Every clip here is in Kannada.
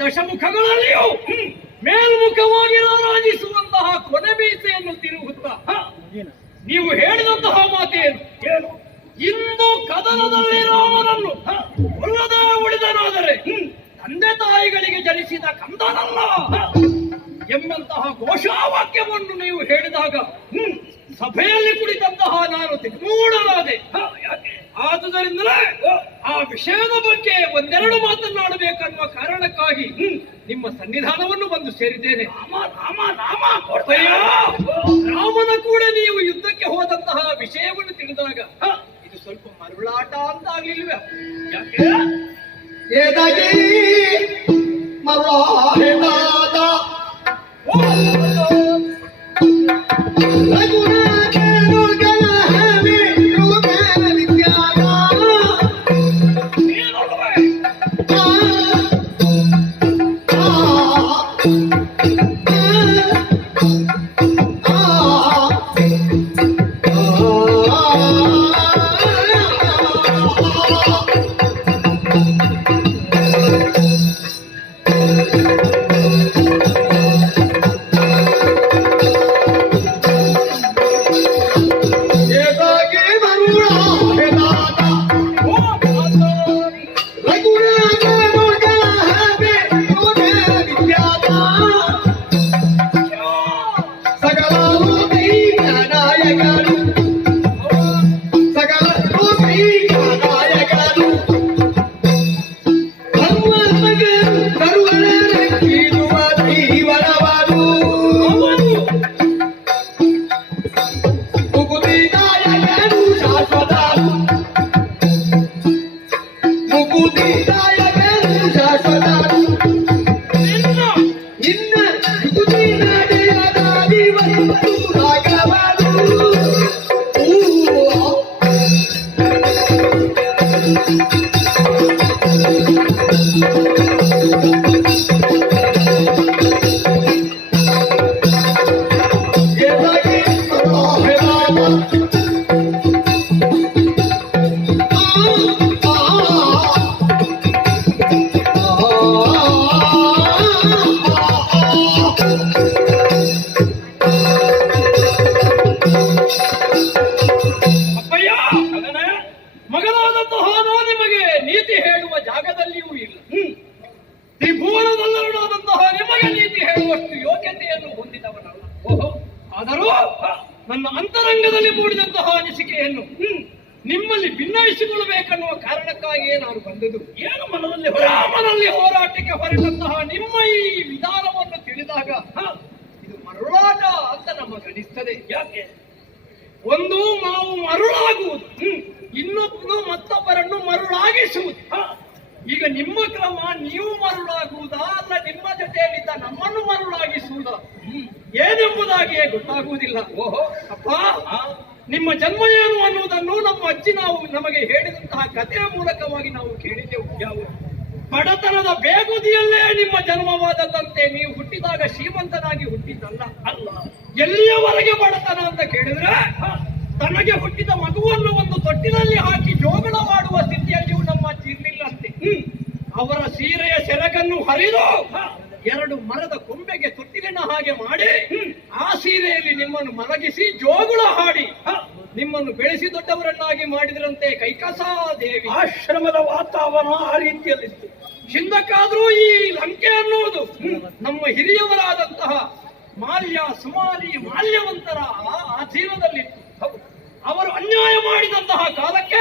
ದಶಮುಖಗಳಲ್ಲಿಯೂ ಮೇಲ್ಮುಖವಾಗಿ ರಾಜಿಸುವಂತಹ ಕೊನೆ ಮೀಸೆಯನ್ನು ತಿರುಗುತ್ತಾ ನೀವು ಹೇಳಿದಂತಹ ಮಾತೇನು? ಏನು? ಇಂದು ಕದನದಲ್ಲಿ ರಾಮನನ್ನು ಉಳ್ಳದ ಉಳಿದನಾದರೆ ತಂದೆ ತಾಯಿಗಳಿಗೆ ಜನಿಸಿದ ಕಂದನಲ್ಲ ಎಂಬಂತಹ ಘೋಷಾವಾಕ್ಯವನ್ನು ನೀವು ಹೇಳಿದಾಗ ಸಭೆಯಲ್ಲಿ ಕುಳಿತಂತಹ ನಾನು ಯಾಕೆ? ಆದುದರಿಂದಲೇ ಆ ವಿಷಯದ ಬಗ್ಗೆ ಒಂದೆರಡು ಮಾತನಾಡಬೇಕನ್ನುವ ಕಾರಣಕ್ಕಾಗಿ ನಿಮ್ಮ ಸನ್ನಿಧಾನವನ್ನು ಬಂದು ಸೇರಿದ್ದೇನೆ. ರಾಮ ರಾಮ ರಾಮನ ಕೂಡ ನೀವು ಯುದ್ಧಕ್ಕೆ ಹೋದಂತಹ ವಿಷಯವನ್ನು ತಿಳಿದಾಗ ಇದು ಸ್ವಲ್ಪ ಮರುಳಾಟ ಅಂತ ಆಗ್ಲಿಲ್ವೇ ಯಾಕೆ ಎದಗಿ Thank you. ನೀತಿ ಹೇಳುವ ಜಾಗದಲ್ಲಿಯೂ ಇಲ್ಲ. ಹ್ಮ್. ಆದಂತಹ ನಿಮಗೆ ನೀತಿ ಹೇಳುವಷ್ಟು ಯೋಗ್ಯತೆಯನ್ನು ಹೊಂದಿದವನಲ್ಲ. ಓಹೋ. ಆದರೂ ನನ್ನ ಅಂತರಂಗದಲ್ಲಿ ಮೂಡಿದಂತಹ ಅನಿಸಿಕೆಯನ್ನು ನಿಮ್ಮಲ್ಲಿ ಭಿನ್ನಯಿಸಿಕೊಳ್ಳಬೇಕನ್ನುವ ಕಾರಣಕ್ಕಾಗಿಯೇ ನಾನು ಬಂದದ್ದು. ಏನು ಮನದಲ್ಲಿ ರಾಮನಲ್ಲಿ ಹೋರಾಟಕ್ಕೆ ಹೊರಟಂತಹ ನಿಮ್ಮ ಈ ವಿಧಾನವನ್ನು ತಿಳಿದಾಗ ಇದು ಮರುಳಾಟ ಅಂತ ನಮಗನಿಸ್ತದೆ ಯಾಕೆ? ಒಂದು ನಾವು ಮರುಳಾಗುವುದು. ಇನ್ನೊಬ್ಬನು ಮತ್ತೊಬ್ಬರನ್ನು ಮರುಳಾಗಿಸುವುದು. ಈಗ ನಿಮ್ಮ ಕ್ರಮ ನೀವು ಮರುಳಾಗುವುದಾ ಅಲ್ಲ ನಿಮ್ಮ ಜೊತೆಯಲ್ಲಿದ್ದ ನಮ್ಮನ್ನು ಮರುಳಾಗಿಸುವುದ. ಏನೆಂಬುದಾಗಿಯೇ ಗೊತ್ತಾಗುವುದಿಲ್ಲ. ಓಹೋ, ಅಪ್ಪ. ನಿಮ್ಮ ಜನ್ಮ ಏನು ಅನ್ನುವುದನ್ನು ನಮ್ಮ ಅಜ್ಜಿ ನಾವು ನಮಗೆ ಹೇಳಿದಂತಹ ಕಥೆಯ ಮೂಲಕವಾಗಿ ನಾವು ಕೇಳಿದ್ದೆವು. ಯಾವ ಬಡತನದ ಬೇಗುದಿಯಲ್ಲೇ ನಿಮ್ಮ ಜನ್ಮವಾದದಂತೆ ನೀವು ಹುಟ್ಟಿದಾಗ ಶ್ರೀಮಂತನಾಗಿ ಹುಟ್ಟಿದ್ದಲ್ಲ. ಅಲ್ಲ, ಎಲ್ಲಿಯವರೆಗೆ ಬಡತನ ಅಂತ ಕೇಳಿದ್ರೆ? ತನಗೆ ಹುಟ್ಟಿದ ಮಗುವನ್ನು ಒಂದು ತೊಟ್ಟಿನಲ್ಲಿ ಹಾಕಿ ಜೋಗಳ ಮಾಡುವ ಸ್ಥಿತಿಯಲ್ಲಿಯೂ ನಮ್ಮ ಹ್ಮ್. ಅವರ ಸೀರೆಯ ಸೆರಗನ್ನು ಹರಿದು ಎರಡು ಮರದ ಕೊಂಬೆಗೆ ತೊಟ್ಟಿಲಿನ ಹಾಗೆ ಮಾಡಿ ಆ ಸೀರೆಯಲ್ಲಿ ನಿಮ್ಮನ್ನು ಮಲಗಿಸಿ ಜೋಗುಳ ಹಾಡಿ. ನಿಮ್ಮನ್ನು ಬೆಳೆಸಿ ದೊಡ್ಡವರನ್ನಾಗಿ ಮಾಡಿದ್ರಂತೆ ಕೈಕಸಾ ದೇವಿ ಆಶ್ರಮದ ವಾತಾವರಣ ಆ ರೀತಿಯಲ್ಲಿತ್ತು. ಹಿಂದಕ್ಕಾದ್ರೂ ಈ ಲಂಕೆ ಅನ್ನುವುದು. ನಮ್ಮ ಹಿರಿಯವರಾದಂತಹ ಮಾಲ್ಯ ಸುಮಾರಿ ಮಾಲ್ಯವಂತರ ಆ- ಅಧೀನದಲ್ಲಿತ್ತು. ಅವರು ಅನ್ಯಾಯ ಮಾಡಿದಂತಹ ಕಾಲಕ್ಕೆ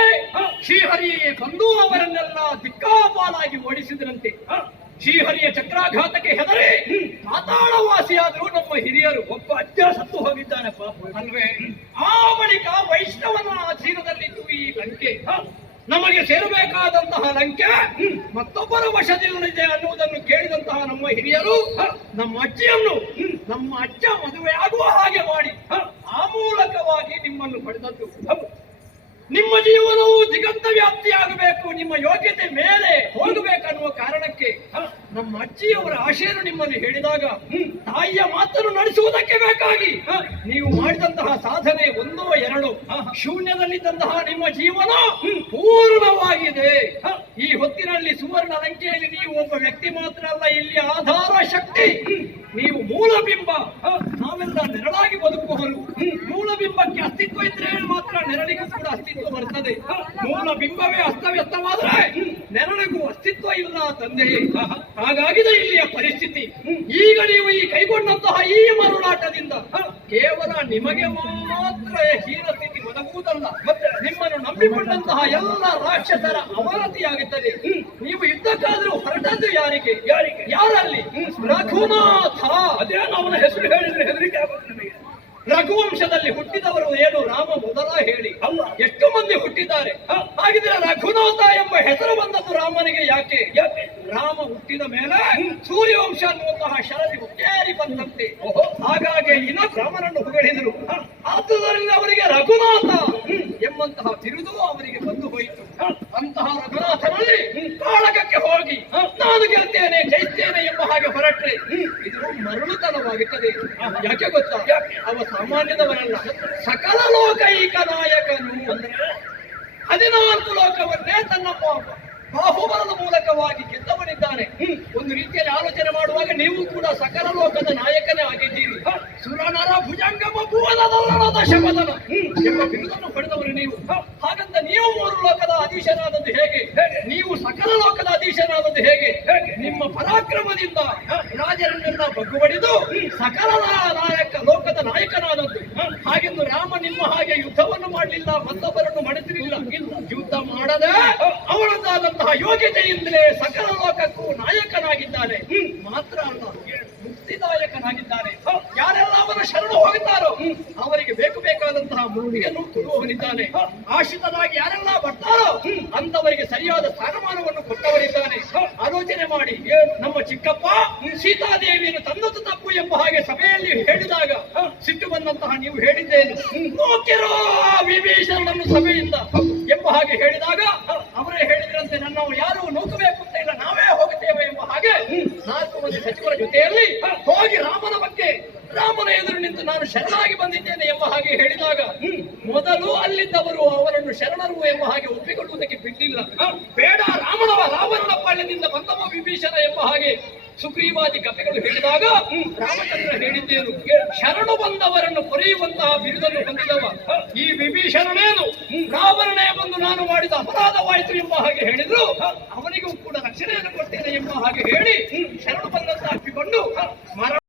ಶ್ರೀಹರಿ ಬಂದು ಅವರನ್ನೆಲ್ಲ ದಿಕ್ಕಾಪಾಲಾಗಿ ಓಡಿಸಿದರಂತೆ. ಶ್ರೀಹರಿಯ ಚಕ್ರಾಘಾತಕ್ಕೆ ಹೆದರಿ ಪಾತಾಳವಾಸಿಯಾದರೂ ನಮ್ಮ ಹಿರಿಯರು ಒಬ್ಬ ಅಜ್ಜ ಸತ್ತು ಹೋಗಿದ್ದಾನೆ ಅಲ್ವೇ? ಆ ಬಳಿಕ ವೈಷ್ಣವನ ಅಧೀನದಲ್ಲಿದ್ದು ಈ ಲಂಕೆ ನಮಗೆ ಸೇರಬೇಕಾದಂತಹ ಲಂಕೆ ಮತ್ತೊಬ್ಬರ ವಶದಲ್ಲಿದೆ ಅನ್ನುವುದನ್ನು ಕೇಳಿದಂತಹ ನಮ್ಮ ಹಿರಿಯರು ನಮ್ಮ ಅಜ್ಜಿಯನ್ನು ನಮ್ಮ ಅಜ್ಜ ಮದುವೆ ಆಗುವ ಹಾಗೆ ಮಾಡಿ ಆ ಮೂಲಕವಾಗಿ ನಿಮ್ಮನ್ನು ಪಡೆದದ್ದು ಪ್ರಭು ನಿಮ್ಮ ಜೀವನವು ದಿಗಂತ ವ್ಯಾಪ್ತಿಯಾಗಬೇಕು. ನಿಮ್ಮ ಯೋಗ್ಯತೆ ಮೇಲೆ ಹೋಗಬೇಕನ್ನುವ ಕಾರಣಕ್ಕೆ ನಮ್ಮ ಅಜ್ಜಿಯವರ ಆಶೆಯನ್ನು ನಿಮ್ಮನ್ನು ಹೇಳಿದಾಗ ತಾಯಿಯ ಮಾತನ್ನು ನಡೆಸುವುದಕ್ಕೆ ಬೇಕಾಗಿ. ನೀವು ಮಾಡಿದಂತಹ ಸಾಧನೆ ಒಂದೋ ಶೂನ್ಯದಲ್ಲಿ ಶೂನ್ಯದಲ್ಲಿದ್ದಂತಹ ನಿಮ್ಮ ಜೀವನ ಪೂರ್ಣವಾಗಿದೆ. ಈ ಹೊತ್ತಿನಲ್ಲಿ ಸುವರ್ಣ ಲಂಕೆಯಲ್ಲಿ ನೀವು ಒಬ್ಬ ವ್ಯಕ್ತಿ ಮಾತ್ರ ಅಲ್ಲ, ಇಲ್ಲಿ ಆಧಾರ ಶಕ್ತಿ. ನೀವು ಮೂಲ ಬಿಂಬ. ನಾವೆಲ್ಲ ನೆರಳಾಗಿ ಬದುಕುವವರು ಮೂಲ ಬಿಂಬಕ್ಕೆ ಅಸ್ತಿತ್ವ ಇದ್ರೆ ಮಾತ್ರ ನೆರಳಿಗೂ ಕೂಡ ಅಸ್ತಿತ್ವ ಬರ್ತದೆ. ಮೂಲ ಬಿಂಬವೇ ಅಸ್ತವ್ಯಸ್ತವಾದ್ರೆ ನೆರಳಿಗೂ ಅಸ್ತಿತ್ವ ಇಲ್ಲ ತಂದೆ. ಹಾಗಾಗಿದೆ ಇಲ್ಲಿಯ ಪರಿಸ್ಥಿತಿ. ಈಗ ನೀವು ಈ ಕೈಗೊಂಡಂತಹ ಈ ಮರುಳಾಟದಿಂದ ಕೇವಲ ನಿಮಗೆ ಮಾತ್ರ ಹೀನ ಸ್ಥಿತಿ ಒದಗುವುದಲ್ಲ ಮತ್ತೆ ನಿಮ್ಮನ್ನು ನಂಬಿಕೊಂಡಂತಹ ಎಲ್ಲ ರಾಕ್ಷಸರ ಅವನತಿಯಾಗುತ್ತದೆ ನೀವು ಯುದ್ಧಕ್ಕಾದ್ರೂ ಹೊರಟದ್ದು ಯಾರಿಗೆ? ಯಾರಿಗೆ? ಯಾರಲ್ಲಿ? ರಘುನಾಥ. ಅದೇನು ಅವನ ಹೆಸರು ಹೇಳಿದ್ರೆ ಹೆದರಿಕೆ ಆಗುತ್ತೆ ರಘುವಂಶದಲ್ಲಿ ಹುಟ್ಟಿದವರು ಏನು? ರಾಮ ಮೊದಲ ಹೇಳಿ. ಅಲ್ಲ. ಎಷ್ಟು ಮಂದಿ ಹುಟ್ಟಿದ್ದಾರೆ? ಹಾಗಿದ್ರೆ ರಘುನಾಥ ಎಂಬ ಹೆಸರು ಬಂದದ್ದು ರಾಮನಿಗೆ ಯಾಕೆ? ರಾಮ ಹುಟ್ಟಿದ ಮೇಲೆ ಸೂರ್ಯವಂಶ ಅನ್ನುವಂತಹ ಶರದಿ ಹುಟ್ಟೇರಿ ಬಂದಂತೆ. ಹಾಗಾಗಿ ಇನ್ನ ರಾಮನನ್ನು ಹೊಗಳಿದರು. ಆದುದರಿಂದ ಅವರಿಗೆ ರಘುನಾಥ. ಎಂಬಂತಹ ಬಿರುದು ಅವರಿಗೆ ಬಂದು ಹೋಯಿತು. ಅಂತಹ ರಘುನಾಥನಲ್ಲಿ ಕಾಳಗಕ್ಕೆ ಹೋಗಿ ನಾನು ಗೆಲ್ತೇನೆ, ಜಯಿಸ್ತೇನೆ ಎಂಬ ಹಾಗೆ ಹೊರಟ್ರೆ ಇದು ಮರಳುತನವಾಗುತ್ತದೆ. ಯಾಕೆ ಗೊತ್ತಾ? ಅವ ಸಾಮಾನ್ಯದವರಲ್ಲ. ಸಕಲ ಲೋಕೈಕ ನಾಯಕನು ಅಂದ್ರೆ ಹದಿನಾಲ್ಕು ಲೋಕವನ್ನೇ ತನ್ನ ಬಾ- ಬಾಹುಬಲದ ಮೂಲಕವಾಗಿ ಗೆದ್ದವನಿದ್ದಾನೆ. ಒಂದು ರೀತಿಯಲ್ಲಿ ಆಲೋಚನೆ ಮಾಡುವಾಗ ನೀವು ಕೂಡ ಸಕಲ ಲೋಕದ ನಾಯಕನೇ ಆಗಿದ್ದೀರಿ. ಸುರನರ ಭುಜಂಗಮ ಭುವನದಲ್ಲದ ಶಪಥನ. ಬಿರುದನ್ನು ಪಡೆದವರು ನೀವು. ಹಾಗಂತ ನೀವು ಮೂರು ಲೋಕದ ಅಧೀಶನಾದದ್ದು ಹೇಗೆ? ನೀವು ಸಕಲ ಲೋಕದ ಅಧೀಶನಾದದ್ದು ಹೇಗೆ? ನಿಮ್ಮ ಪರಾಕ್ರಮದಿಂದ ರಾಜರನ್ನೆಲ್ಲ ಬಗ್ಗುಬಡಿದು ಸಕಲ ನಾಯಕ ಲೋಕದ ನಾಯಕನಾದದ್ದು. ನಿಮ್ಮ ಹಾಗೆ ಯುದ್ಧವನ್ನು ಮಾಡಲಿಲ್ಲ, ಮತ್ತೊಬ್ಬರನ್ನು ಮಡಿಸಿರಲಿಲ್ಲ ಯುದ್ಧ ಮಾಡದೆ ಅವಳದ್ದಾದಂತಹ ಯೋಗ್ಯತೆಯಿಂದಲೇ ಸಕಲ ಲೋಕಕ್ಕೂ ನಾಯಕನಾಗಿದ್ದಾನೆ. ಮಾತ್ರ ಅಲ್ಲ ಮುಕ್ತಿದಾಯಕನಾಗಿದ್ದಾನೆ. ಯಾರೆಲ್ಲ ಅವರ ಶರಣು ಹೋಗಿದ್ದಾರೋ ಅವರಿಗೆ ಬೇಕು ಬೇಕಾದಂತಹ ಮುಕ್ತಿಯನ್ನು ಕೊಡುವವನಿದ್ದಾನೆ. ಆಶ್ರಿತನಾಗಿ ಯಾರೆಲ್ಲ ಬರ್ತಾರೋ ಅಂತವರಿಗೆ ಸರಿಯಾದ ಸ್ಥಾನಮಾನವನ್ನು ಕೊಟ್ಟವರಿದ್ದಾನೆ. ಆಲೋಚನೆ ಮಾಡಿ ನಮ್ಮ ಚಿಕ್ಕಪ್ಪ ಸೀತಾದೇವಿಯನ್ನು ತನ್ನದು ತಪ್ಪು ಎಂಬ ಹಾಗೆ ಸಭೆಯಲ್ಲಿ ಹೇಳಿದಾಗ ಸಿಟ್ಟು ಬಂದಂತಹ ನೀವು ಹೇಳಿದ್ದೇನು? ನೋಕಿರೋ ವಿಭೀಷಣನನ್ನು ಸಭೆಯಿಂದ ಎಂಬ ಹಾಗೆ ಹೇಳಿದಾಗ ಅವರೇ ಹೇಳಿದ್ರಂತೆ ನನ್ನವು ಯಾರು ನೋಕಬೇಕು ಅಂತ ಇಲ್ಲ, ನಾವೇ ಹೋಗುತ್ತೇವೆ ಎಂಬ ಹಾಗೆ ಸಚಿವರ ಜೊತೆಯಲ್ಲಿ ಹೋಗಿ ರಾಮನ ಬಗ್ಗೆ ರಾಮನ ಎದುರು ನಿಂತು ನಾನು ಶರಣಾಗಿ ಬಂದಿದ್ದೇನೆ ಎಂಬ ಹಾಗೆ ಹೇಳಿದಾಗ ಮೊದಲು ಅಲ್ಲಿದ್ದವರು ಅವರನ್ನು ಶರಣರು ಎಂಬ ಹಾಗೆ ಒಪ್ಪಿಕೊಳ್ಳುವುದಕ್ಕೆ ಬಿಟ್ಟಿಲ್ಲ. ಬೇಡ ರಾಮನವ ರಾವಣನ ಪಾಳ್ಯದಿಂದ ಬಂದವ ವಿಭೀಷಣ ಎಂಬ ಹಾಗೆ ಸುಗ್ರೀವಾದಿ ಕಥೆಗಳು ಹೇಳಿದಾಗ ರಾಮಚಂದ್ರ ಹೇಳಿದ್ದೇನು? ಶರಣು ಬಂದವರನ್ನು ಕೊರೆಯುವಂತಹ ಬಿರುದನ್ನು ಹೊಂದಿದವ. ಈ ವಿಭೀಷಣನೇನು? ರಾವಣನೇ ಬಂದು ನಾನು ಮಾಡಿದ ಅಪರಾಧವಾಯಿತು ಎಂಬ ಹಾಗೆ ಹೇಳಿದ್ರು. ಅವನಿಗೂ ಕೂಡ ರಕ್ಷಣೆಯನ್ನು ಕೊಡ್ತೇನೆ ಎಂಬ ಹಾಗೆ ಹೇಳಿ ಶರಣು ಬಂದಂತ ಹಾಕಿಕೊಂಡು